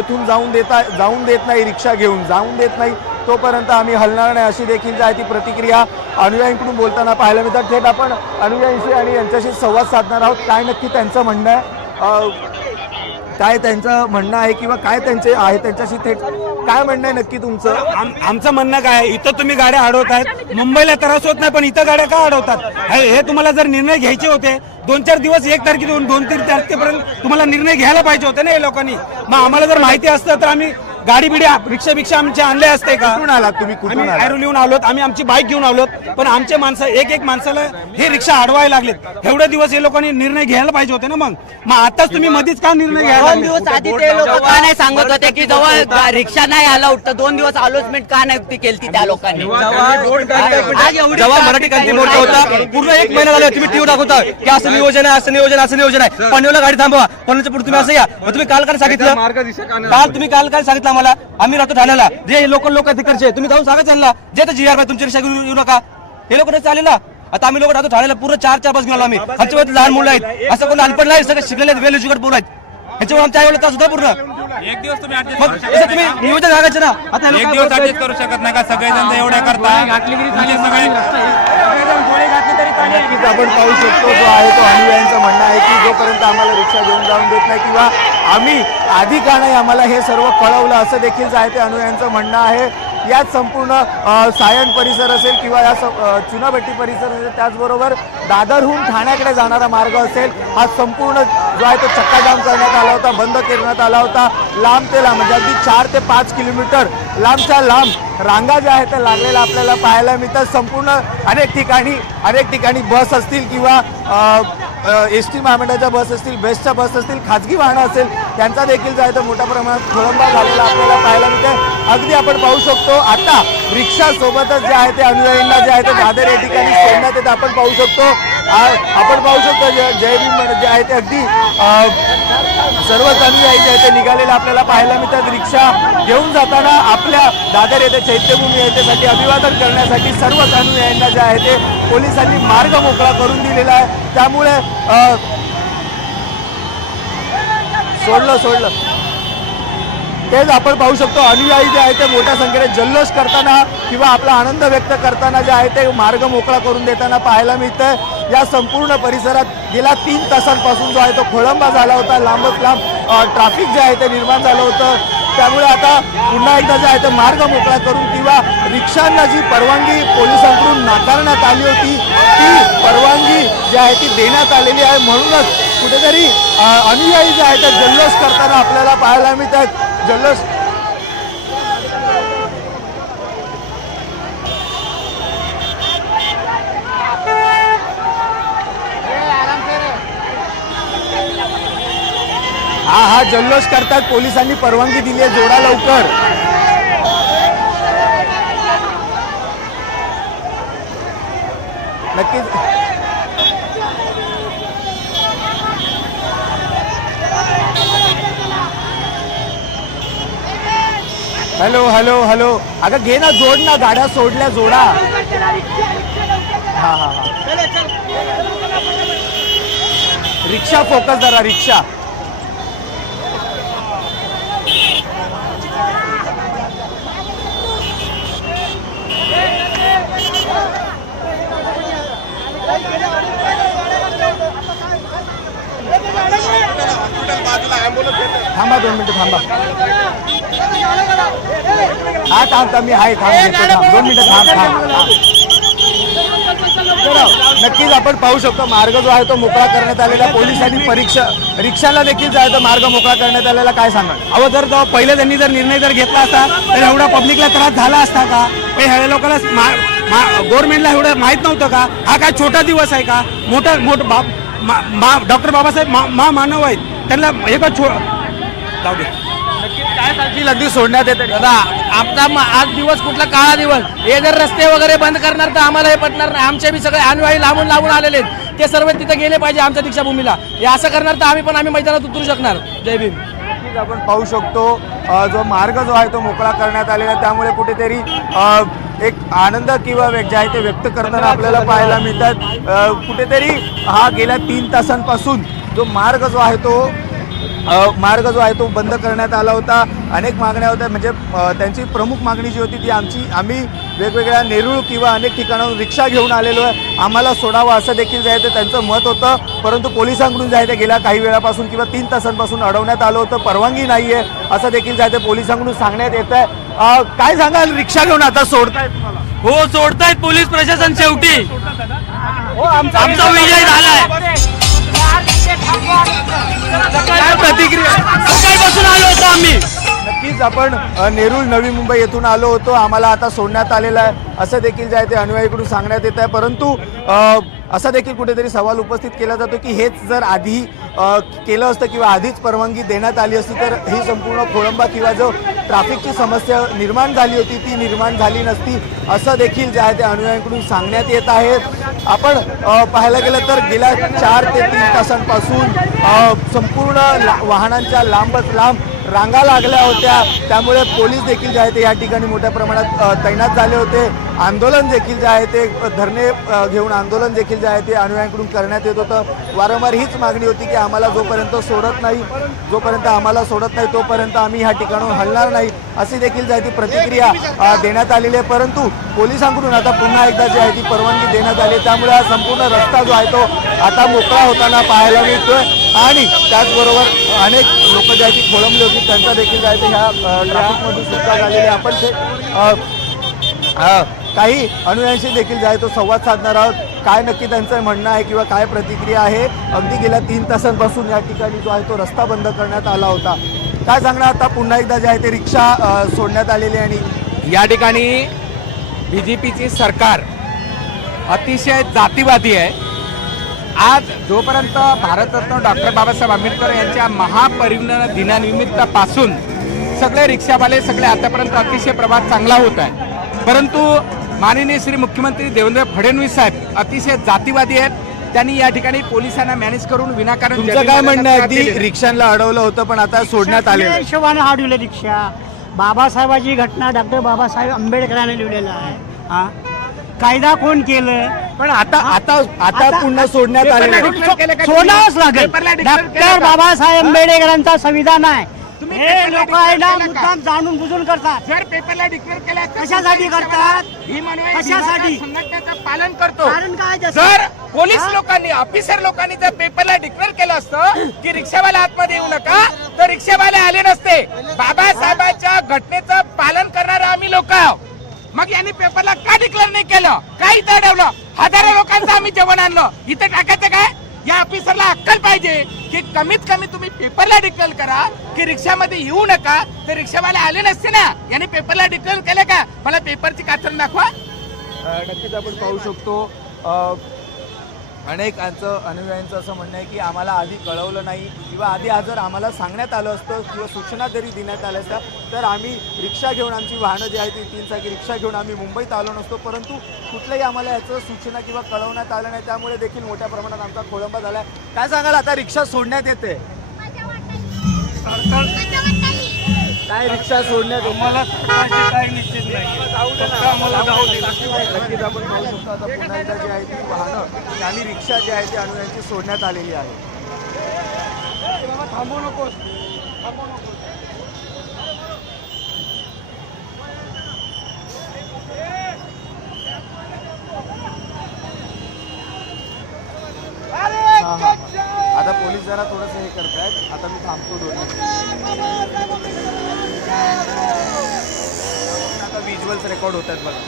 येथून जाऊन देत नाही, रिक्षा घेऊन जाऊन देत नाही तोपर्यंत आम्ही हलणार नाही, अशी देखील जी आहे ती प्रतिक्रिया अनुयायींकडून बोलताना पाहायला मिळतात। थेट आपण अनुयायींशी आणि यांच्याशी संवाद साधणार आहोत। काय नक्की त्यांचं म्हणणं आहे, काय त्यांचं म्हणणं आहे किंवा काय त्यांचे आहे, त्यांच्याशी थेट काय म्हणणं आहे नक्की तुमचं? आमचं म्हणणं काय, इथं तुम्ही गाड्या अडवतायत, मुंबईला त्रास होत नाही पण इथं गाड्या का अडवतात? हे तुम्हाला जर निर्णय घ्यायचे होते 2-4 दिवस, 1 तारखेपासून 2-3 तारखेपर्यंत तुम्हाला निर्णय घ्यायला पाहिजे होते ना हे लोकांनी। मग आम्हाला जर माहिती असतं तर आम्ही गाडी बिडी रिक्षा आमचे आणले असते का? कुठून आलात तुम्ही? कुठून आलात? ऐरोलीहून आलोत आम्ही, आमची बाईक घेऊन आलोत, पण आमचे माणसं एक माणसाला हे रिक्षा अडवायला लागलेत। एवढे दिवस हे लोकांनी निर्णय घ्यायला पाहिजे होते ना। मग आताच तुम्ही मध्येच का निर्णय घ्यायला? 2 दिवस आधी ते लोक का नाही सांगत होते की जवळ रिक्षा नाही अलाउड, तर 2 दिवस अनाउन्समेंट का नाही केली त्या लोकांनी? जेव्हा मराठी क्रांती मोर्चा होता पूर्ण 1 महिना झाला, तुम्ही टीव्ही दाखवता की असं नियोजन आहे, असं नियोजन, असं नियोजन आहे, पनवेलला गाडी थांबवा, पनवेलच्या पुढे तुम्ही असं या। मग तुम्ही काल काय सांगितलं? तुम्ही काल काय सांगितलं आम्हाला? आम्ही राहतो ठाण्याला, जे लोक तिकडचे तुम्ही जाऊन सांगा त्यांना, जे तर GR तुमच्या रिक्षा घेऊन येऊ नका, हे लोक नाही चालेल ना। आता आम्ही लोक राहतो ठाण्याला, पूर्ण 4 बस घेऊन आलो आम्ही, आमच्या लहान मुलं आहेत, असं कोण अनपड नाही, सगळे शिकलेले वेल एज्युकेट पोरं आहेत, ह्याच्यावर आमच्या आईवडील त्रास होता पूर्ण। एक दिवस तुम्ही तुम्ही नियोजन सांगायचं ना, आता एक दिवस ऍडजस्ट करू शकत नाही का? सगळेजण एवढ्या करता नक्कीच आपण पाहू शकतो जो आहे तो अनुयायांचं म्हणणं आहे की जोपर्यंत आम्हाला रिक्षा घेऊन जाऊन देत नाही किंवा आम्ही आधी का नाही आम्हाला हे सर्व कळवलं, असं देखील जे आहे ते अनुयायांचं म्हणणं आहे। याच संपूर्ण सायन परिसर असेल किंवा या चुनाभट्टी परिसर असेल, त्याचबरोबर दादरहून ठाण्याकडे जाणारा मार्ग असेल, हा संपूर्ण जो आहे तो चक्काजाम करण्यात आला होता, बंद करण्यात आला होता। लांब ते लांब म्हणजे अगदी 4 ते 5 किलोमीटर लांबच्या लांब रांगा ज्या आहेत त्या लागलेल्या आपल्याला पाहायला मिळतात। संपूर्ण अनेक ठिकाणी बस असतील किंवा ST महामंडळाच्या बस असतील, बेस्टच्या बस असतील, खाजगी वाहनं असेल, त्यांचा देखील जो आहे तो मोठ्या प्रमाणात खोळंबा झालेला आपल्याला पाहायला मिळते। अगदी आपण पाहू शकतो आता रिक्षा सोबतच जे आहे ते अनुयायींना जे आहे ते दादर या ठिकाणी सोडण्यात येतं आपण पाहू शकतो। जय भीम जे आहे ते अगदी सर्वच अनुयायी जे आहे ते निघालेले आपल्याला पाहायला मिळतात। रिक्षा घेऊन जाताना आपल्या दादर येथे चैत्यभूमी येथेसाठी अभिवादन करण्यासाठी सर्वच अनुयायींना जे आहे ते पोलिसांनी मार्ग मोकळा करून दिलेला आहे। त्यामुळे सोडलं तेच आपण पाहू शकतो अनुयायी जे आहे ते मोठ्या संख्येने जल्लोष करताना किंवा आपला आनंद व्यक्त करताना जे आहे ते मार्ग मोकळा करून देताना पाहायला मिळतंय। या संपूर्ण परिसरात गेल्या 3 तासांपासून जो आहे तो खोळंबा झाला होता, लांबच लांब ट्रॅफिक जे आहे ते निर्माण झालं होतं। त्यामुळे आता पुन्हा एकदा जे आहे ते मार्ग मोकळा करून किंवा रिक्षांना जी परवानगी पोलिसांकडून नाकारण्यात आली होती ती परवानगी जी आहे ती देण्यात आलेली आहे। म्हणूनच कुठेतरी अनुयायी जे आहे ते जल्लोष करताना आपल्याला पाहायला मिळतात। जल्लोष हा जल्लोष करतात, पोलिसांनी परवानगी दिली आहे, जोडा लवकर। नक्कीच हॅलो अगं घे ना, जोड ना, गाड्या सोडल्या, जोडा। हा रिक्षा फोकस जरा, रिक्षा थांबा 2 मिनिटं थांबा। हा थांब मी आहे, 2 मिनिटं थांब। नक्कीच आपण पाहू शकतो मार्ग जो आहे तो मोकळा करण्यात आलेला, पोलिसांनी रिक्षाला देखील जो आहे तो मार्ग मोकळा करण्यात आलेला। काय सांगा? अहो जर पहिले त्यांनी जर निर्णय जर घेतला असता तर एवढा पब्लिकला त्रास झाला असता का? ह्या लोकांना गव्हर्नमेंटला एवढं माहित नव्हतं का? हा काय छोटा दिवस आहे का? डॉक्टर बाबासाहेब मानव आहेत, त्यांना जाऊ दे। काय सांगशील? अगदी सोडण्यात येते दादा, आमचा आज दिवस कुठला काळा दिवस, हे जर रस्ते वगैरे बंद करणार तर आम्हाला हे पटणार नाही। आमचे बी सगळे अनुयायी लांबून आलेले आहेत, ते सर्व तिथे गेले पाहिजे आमच्या दीक्षाभूमीला। हे असं करणार तर आम्ही मैदानात उतरू शकणार। जय भीम। नक्कीच आपण पाहू शकतो जो मार्ग जो आहे तो मोकळा करण्यात आलेला, त्यामुळे कुठेतरी एक आनंद किंवा जे आहे ते व्यक्त करताना आपल्याला पाहायला मिळतात। कुठेतरी हा गेल्या 3 तासांपासून जो मार्ग जो आहे तो मार्ग जो आहे तो बंद करण्यात आला होता. अनेक मागण्या होत्या, म्हणजे त्यांची प्रमुख मागणी जी होती ती आम्ही वेगवेगळ्या नेरूळ किंवा अनेक ठिकाणाहून रिक्षा घेऊन आलेलो आहे, आम्हाला सोडावं असं देखील जे आहे ते त्यांचं मत होतं. परंतु पोलिसांकडून जे आहे ते गेल्या काही वेळापासून किंवा 3 तासांपासून अडवण्यात आलं होतं, परवानगी नाही आहे असं देखील जे आहे ते पोलिसांकडून सांगण्यात येत आहे. काय सांगाल, रिक्षा घेऊन आता सोडताय तुम्हाला? हो, सोडतायत पोलीस प्रशासन. शेवटी आमचा विजय झालाय. काय प्रतिक्रिया? सकाळपासून आलो होतो आम्ही. नक्कीच आपण नेरूळ नवी मुंबई येथून आलो होतो, आम्हाला आता सोडण्यात आलेलं आहे असं देखील जे आहे ते अनुयायीकडून सांगण्यात येत आहे. परंतु असा देखील कुठेतरी सवाल उपस्थित केला जातो की हेच जर आधी केलं असतं किंवा आधीच परवानगी देण्यात आली असती तर ही संपूर्ण खोळंबा किंवा जो ट्रॅफिकची समस्या निर्माण झाली होती ती निर्माण झाली नसती असं देखील जे आहे ते अनुयायीकडून सांगण्यात येत आहे. आपण पाहायला गेलं तर गेल्या 4 ते 3 तासांपासून संपूर्ण वाहनांच्या लांबच लांब रांगा लागल्या होत्या, त्यामुळे पोलीस देखील जे आहे ते या ठिकाणी मोठ्या प्रमाणात तैनात झाले होते. आंदोलन देखील जे आहे ते धरणे घेऊन आंदोलन देखील जे आहे ते अनुयायांकडून करण्यात येत होतं. वारंवार हीच मागणी होती की आम्हाला जोपर्यंत आम्हाला सोडत नाही तोपर्यंत आम्ही ह्या ठिकाणून हलणार नाही अशी देखील जी आहे ती प्रतिक्रिया देण्यात आलेली आहे. परंतु पोलिसांकडून आता पुन्हा एकदा जी आहे ती परवानगी देण्यात आली, त्यामुळे हा संपूर्ण रस्ता जो आहे तो आता मोकळा होताना पाहायला मिळतोय. आणि त्याचबरोबर अनेक लोक जे आहे ती खोळंबली होती त्यांचा देखील जे आहे ते ह्या ट्रॅफिकमधून सुटका झालेली. आपण ते काही अनुयायांशी देखील जे आहे तो संवाद साधणार आहोत. काय नक्की त्यांचं म्हणणं आहे किंवा काय प्रतिक्रिया आहे. अगदी गेल्या 3 तासांपासून या ठिकाणी जो आहे तो रस्ता बंद करण्यात आला होता. काय सांगणार आता पुन्हा एकदा जे आहे ते रिक्षा सोडण्यात आलेली आणि या ठिकाणी BJPची सरकार अतिशय जातीवादी आहे. आज जोपर्यंत भारतरत्न डॉक्टर बाबासाहेब आंबेडकर यांच्या महापरिनिर्वाण दिनानिमित्तापासून सगळे रिक्षावाले सगळे आतापर्यंत अतिशय प्रवास चांगला होत आहे. परंतु माननीय श्री मुख्यमंत्री देवेंद्र फडणवीस साहेब अतिशय जातीवादी आहेत. त्यांनी या ठिकाणी पोलिसांना मॅनेज करून विनाकारण तुमचं काय म्हणणं आहे? अगदी रिक्षांना अडवलं होतं पण आता सोडण्यात आलेलं आहे. हिशोबाने अडवलं रिक्षा. बाबासाहेबाची घटना डॉक्टर बाबासाहेब आंबेडकरांनी लिहिलेला आहे. हा कायदा कोण केलं? पण आता पुन्हा सोडण्यात आलेलं आहे. सोडावंच लागेल. डॉक्टर बाबासाहेब आंबेडकरांचा संविधान आहे. हे लोक आहे ना मुद्दाम जाणून बुजून करतात. जर पेपरला डिक्लेअर केला कशासाठी करतात? ही मानवी कशासाठी? संघटनेचं पालन करतो. कारण काय त्याचं? जर पोलीस लोकांनी ऑफिसर लोकांनी जर पेपरला डिक्लेअर केलं असतं की रिक्षावाला आतमध्ये येऊ नका तर रिक्षावाले आले नसते. बाबासाहेबांच्या घटनेचं पालन करणारे आम्ही लोक आहोत. मग यांनी पेपरला का डिक्लेअर नाही केलं? काय इथं अडवलं? हजारो लोकांचं आम्ही जेवण आणलं. इथं टाकायचं काय? या ऑफिसरला अक्कल पाहिजे की कमीत कमी तुम्ही पेपरला डिक्लेअर करा की रिक्षामध्ये येऊ नका तर रिक्षावाले आले नसते ना. यांनी पेपरला डिक्लेअर केलं का? मला पेपरची कात्रण दाखवा. नक्कीच आपण पाहू शकतो अनेकांचं अनुयायांचं असं म्हणणं आहे की आम्हाला आधी कळवलं नाही किंवा आधी जर आम्हाला सांगण्यात आलं असतं किंवा सूचना जरी देण्यात आल्या असत्या तर आम्ही रिक्षा घेऊन आमची वाहनं जी आहेत ती 3 चाकी रिक्षा घेऊन आम्ही मुंबईत आलो नसतो. परंतु कुठलंही आम्हाला याचं सूचना किंवा कळवण्यात आलं नाही, त्यामुळे देखील मोठ्या प्रमाणात आमचा खोळंबा झाला आहे. काय सांगाल, आता रिक्षा सोडण्यात येते? काय रिक्षा सोडण्यात मला काही निश्चित नाही. नक्कीच आपण पाहू शकतो आता पुन्हा एकदा जी आहे ती वाहनं आणि रिक्षा जी आहे ती अनुयायांची सोडण्यात आलेली आहे. थांबू नकोस. आता पोलीस जरा थोडंसं हे करतायत. आता मी थांबतो 2 मिनिट. आता व्हिज्युअल्स रेकॉर्ड होत आहेत बघा.